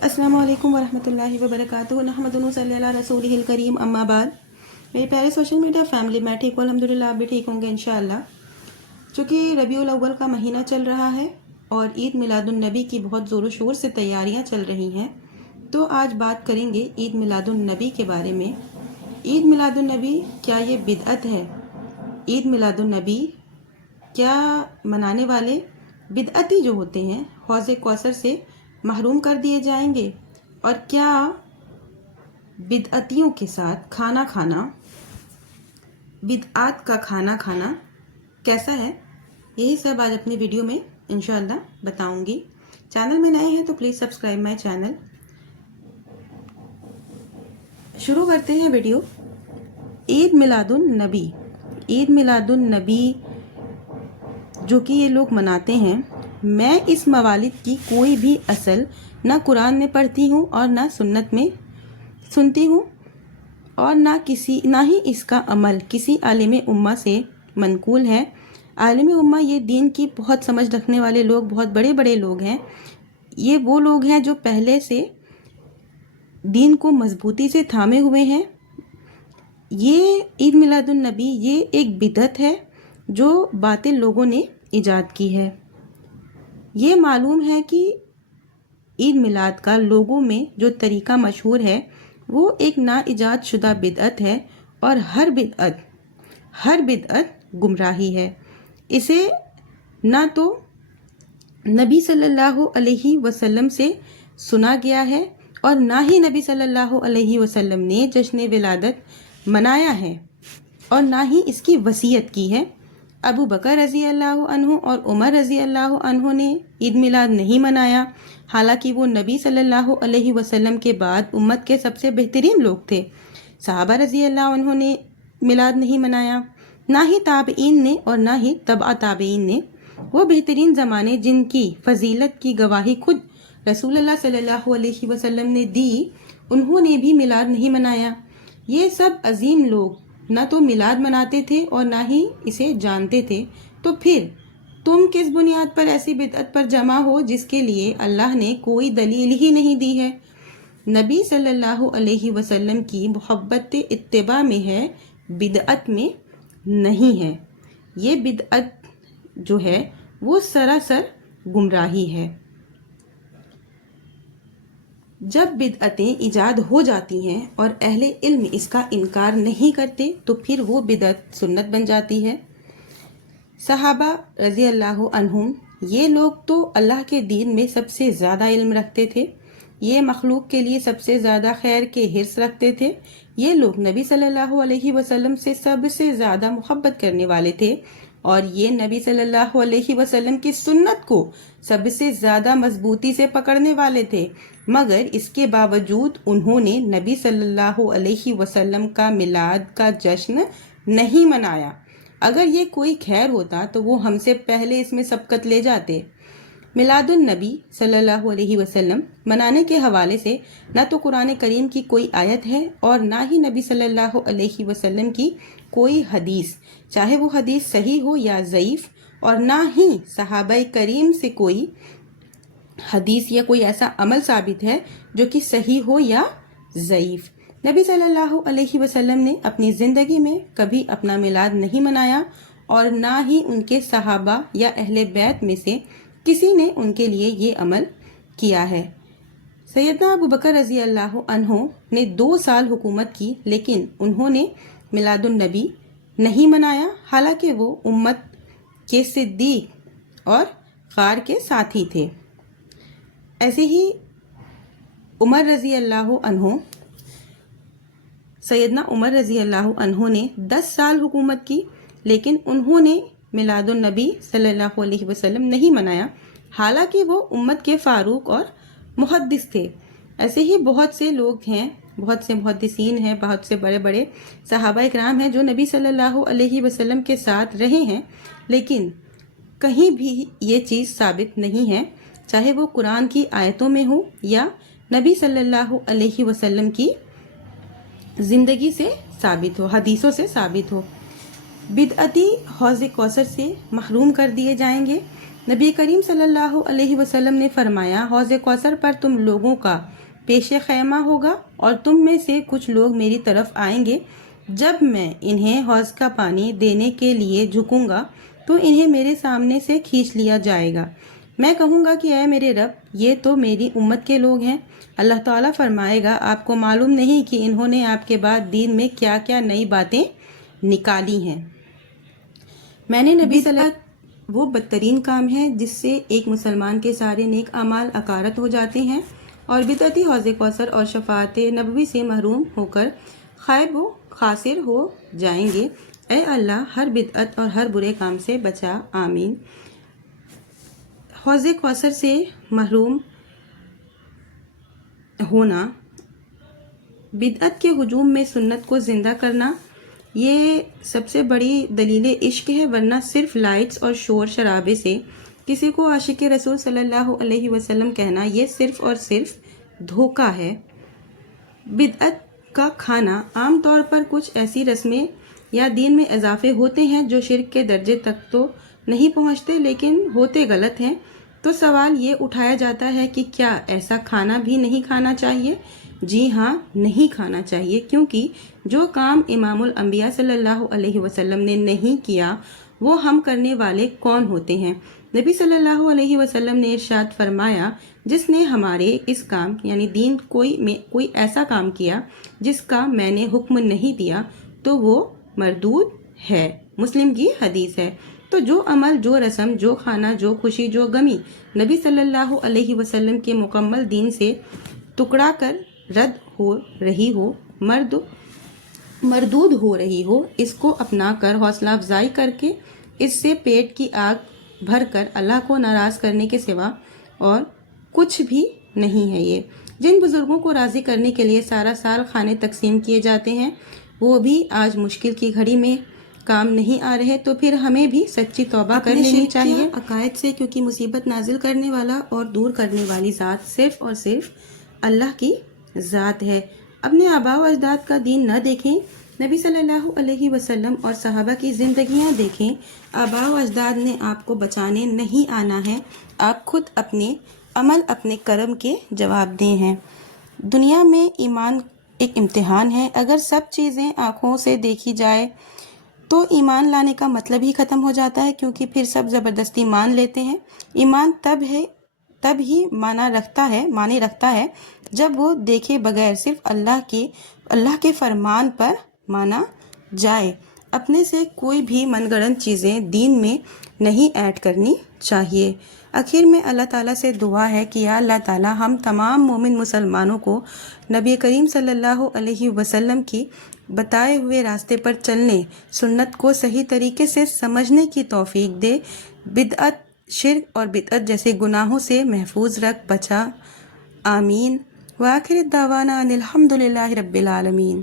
अस्सलामु अलैकुम वरहमतुल्लाहि वबरकातुहू नहमदुहु सल्ली अला रसूलिहिल करीम अम्मा बाद। मेरे प्यारे सोशल मीडिया फैमिली, मैं ठीक हूँ अल्हम्दुलिल्लाह, आप भी ठीक होंगे इंशाअल्लाह। चूँकि रबीउल अव्वल का महीना चल रहा है और ईद मिलादुन नबी की बहुत ज़ोरों शोर से तैयारियाँ चल रही हैं, तो आज बात करेंगे ईद मिलादुन नबी के बारे में। ईद मिलादुन नबी क्या ये बिदअत है? ईद मिलादुन नबी क्या मनाने वाले बिदअती जो होते हैं हौज़ कौसर से महरूम कर दिए जाएंगे? और क्या बिदअतियों के साथ खाना खाना, बिदआत का खाना खाना कैसा है? यही सब आज अपनी वीडियो में इंशाअल्लाह बताऊंगी। चैनल में नए हैं तो प्लीज़ सब्सक्राइब माय चैनल। शुरू करते हैं वीडियो। ईद मिलादुन नबी, ईद मिलादुन नबी जो कि ये लोग मनाते हैं, मैं इस मवालिद की कोई भी असल ना कुरान में पढ़ती हूँ और ना सुन्नत में सुनती हूँ और ना ही इसका अमल किसी आलिम उम्मा से मनकूल है। आलिम उम्मा ये दीन की बहुत समझ रखने वाले लोग, बहुत बड़े बड़े लोग हैं। ये वो लोग हैं जो पहले से दीन को मजबूती से थामे हुए हैं। ये ईद मिलादुन नबी ये एक बिदअत है जो बातिल लोगों ने इजाद की है। ये मालूम है कि ईद मिलाद का लोगों में जो तरीका मशहूर है वो एक नाइजाद शुदा बिदअत है और हर बिदअत गुमराही है। इसे ना तो नबी सल्लल्लाहु अलैहि वसल्लम से सुना गया है और ना ही नबी सल्लल्लाहु अलैहि वसल्लम ने जश्न विलादत मनाया है और ना ही इसकी वसीयत की है। अबू बकर रज़ी अल्लाह अन्हु और उमर रज़ी अल्लाह अन्हु ने ईद मिलाद नहीं मनाया, हालांकि वो नबी सल्लल्लाहु अलैहि वसल्लम के बाद उम्मत के सबसे बेहतरीन लोग थे। सहाबा रज़ी अल्लाह अन्हु ने मिलाद नहीं मनाया, ना ही ताबईन ने और ना ही तबआ ताबईन ने। वो बेहतरीन ज़माने जिनकी फजीलत की गवाही खुद रसूलुल्लाह सल्लल्लाहु अलैहि वसल्लम ने दी, उन्होंने भी मिलाद नहीं मनाया। ये सब अजीम लोग ना तो मिलाद मनाते थे और ना ही इसे जानते थे। तो फिर तुम किस बुनियाद पर ऐसी बिदअत पर जमा हो जिसके लिए अल्लाह ने कोई दलील ही नहीं दी है? नबी सल्लल्लाहु अलैहि वसल्लम की मोहब्बत इत्तिबा में है, बिदअत में नहीं है। ये बिदअत जो है वो सरासर गुमराही है। जब बिदअतें इजाद हो जाती हैं और अहले इल्म इसका इनकार नहीं करते तो फिर वो बिदअत सुन्नत बन जाती है। सहाबा रज़ी अल्लाह अन्हुम ये लोग तो अल्लाह के दीन में सबसे ज़्यादा इल्म रखते थे। ये मखलूक के लिए सबसे ज़्यादा खैर के हिर्स रखते थे। ये लोग नबी सल्लल्लाहु अलैहि वसल्लम से सबसे ज़्यादा मोहब्बत करने वाले थे और ये नबी सल्लल्लाहु अलैहि वसल्लम की सुन्नत को सबसे ज़्यादा मजबूती से पकड़ने वाले थे। मगर इसके बावजूद उन्होंने नबी सल्लल्लाहु अलैहि वसल्लम का मिलाद का जश्न नहीं मनाया। अगर ये कोई खैर होता तो वो हमसे पहले इसमें सबकत ले जाते। मिलादुन नबी सल्लल्लाहु अलैहि वसल्लम मनाने के हवाले से ना तो कुरान करीम की कोई आयत है और ना ही नबी सल्लल्लाहु अलैहि वसल्लम की कोई हदीस, चाहे वो हदीस सही हो या ज़ईफ़, और ना ही सहाबाए करीम से कोई हदीस या कोई ऐसा अमल साबित है जो कि सही हो या ज़ईफ़। नबी सल्लल्लाहु अलैहि वसल्लम ने अपनी ज़िंदगी में कभी अपना मिलाद नहीं मनाया और ना ही उनके सहाबा या अहले बैत में से किसी ने उनके लिए ये अमल किया है। सैयदना अबू बकर रज़ी अल्लाह अन्हु ने 2 साल हुकूमत की, लेकिन उन्होंने मिलादुन नबी नहीं मनाया, हालांकि वो उम्मत के सिद्दीक और गार के साथी थे। ऐसे ही उमर रज़ी अल्लाह अन्हु, सैयदना उमर रज़ी अल्लाह अन्हु ने 10 साल हुकूमत की, लेकिन उन्होंने मिलादुन नबी सल्लल्लाहु अलैहि वसल्लम नहीं मनाया, हालांकि वो उम्मत के फारूक और मुहद्दिस थे। ऐसे ही बहुत से लोग हैं, बहुत से मुहद्दिसीन हैं, बहुत से बड़े बड़े सहाबा इकराम हैं जो नबी सल्लल्लाहु अलैहि वसल्लम के साथ रहे हैं, लेकिन कहीं भी ये चीज़ साबित नहीं है, चाहे वो कुरान की आयतों में हो या नबी सल्लल्लाहु अलैहि वसल्लम की ज़िंदगी से साबित हो, हदीसों से साबित हो। बिदअती हौज़ कौसर से महरूम कर दिए जाएंगे। نبی کریم صلی اللہ علیہ وسلم نے فرمایا، حوض کوثر پر تم لوگوں کا پیش خیمہ ہوگا اور تم میں سے کچھ لوگ میری طرف آئیں گے۔ جب میں انہیں حوض کا پانی دینے کے لیے جھکوں گا تو انہیں میرے سامنے سے کھینچ لیا جائے گا۔ میں کہوں گا کہ اے میرے رب، یہ تو میری امت کے لوگ ہیں۔ اللہ تعالیٰ فرمائے گا، آپ کو معلوم نہیں کہ انہوں نے آپ کے بعد دین میں کیا کیا نئی باتیں نکالی ہیں۔ میں نے نبی صلی اللہ علیہ وسلم وہ بدترین کام ہے جس سے ایک مسلمان کے سارے نیک اعمال اکارت ہو جاتے ہیں، اور بدعتی حوض کوثر اور شفاعت نبوی سے محروم ہو کر خائب و خاسر ہو جائیں گے۔ اے اللہ، ہر بدعت اور ہر برے کام سے بچا، آمین۔ حوض کوثر سے محروم ہونا، بدعت کے ہجوم میں سنت کو زندہ کرنا، یہ سب سے بڑی دلیل عشق ہے، ورنہ صرف لائٹس اور شور شرابے سے کسی کو عاشق رسول صلی اللہ علیہ وسلم کہنا، یہ صرف اور صرف دھوکہ ہے۔ بدعت کا کھانا عام طور پر کچھ ایسی رسمیں یا دین میں اضافے ہوتے ہیں جو شرک کے درجے تک تو نہیں پہنچتے لیکن ہوتے غلط ہیں۔ تو سوال یہ اٹھایا جاتا ہے کہ کیا ایسا کھانا بھی نہیں کھانا چاہیے؟ جی ہاں، نہیں کھانا چاہیے، کیونکہ جو کام امام الانبیاء صلی اللہ علیہ وسلم نے نہیں کیا وہ ہم کرنے والے کون ہوتے ہیں؟ نبی صلی اللہ علیہ وسلم نے ارشاد فرمایا، جس نے ہمارے اس کام یعنی دین کوئی ایسا کام کیا جس کا میں نے حکم نہیں دیا تو وہ مردود ہے۔ مسلم کی حدیث ہے۔ تو جو عمل، جو رسم، جو کھانا، جو خوشی، جو غمی نبی صلی اللہ علیہ وسلم کے مکمل دین سے ٹکرا کر رد ہو رہی ہو، مردود ہو رہی ہو، اس کو اپنا کر حوصلہ افزائی کر کے اس سے پیٹ کی آگ بھر کر اللہ کو ناراض کرنے کے سوا اور کچھ بھی نہیں ہے۔ یہ جن بزرگوں کو راضی کرنے کے لیے سارا سال کھانے تقسیم کیے جاتے ہیں وہ بھی آج مشکل کی گھڑی میں کام نہیں آ رہے، تو پھر ہمیں بھی سچی توبہ کر لینی چاہیے عقائد سے، کیونکہ مصیبت نازل کرنے والا اور دور کرنے والی ذات صرف اور صرف اللہ کی ذات ہے۔ اپنے آباء و اجداد کا دین نہ دیکھیں، نبی صلی اللہ علیہ وسلم اور صحابہ کی زندگیاں دیکھیں۔ آباء و اجداد نے آپ کو بچانے نہیں آنا ہے، آپ خود اپنے عمل، اپنے کرم کے جواب دیں ہیں۔ دنیا میں ایمان ایک امتحان ہے۔ اگر سب چیزیں آنکھوں سے دیکھی جائے تو ایمان لانے کا مطلب ہی ختم ہو جاتا ہے، کیونکہ پھر سب زبردستی مان لیتے ہیں۔ ایمان تب ہی معنی رکھتا ہے جب وہ دیکھے بغیر صرف اللہ کے فرمان پر مانا جائے۔ اپنے سے کوئی بھی من گھڑت چیزیں دین میں نہیں ایڈ کرنی چاہیے۔ آخر میں اللہ تعالیٰ سے دعا ہے کہ یا اللہ تعالیٰ ہم تمام مومن مسلمانوں کو نبی کریم صلی اللہ علیہ وسلم کی بتائے ہوئے راستے پر چلنے، سنت کو صحیح طریقے سے سمجھنے کی توفیق دے، بدعت، شرک اور بدعت جیسے گناہوں سے محفوظ رکھ، بچا، آمین۔ وآخر دعوانا ان الحمد للہ رب العالمین۔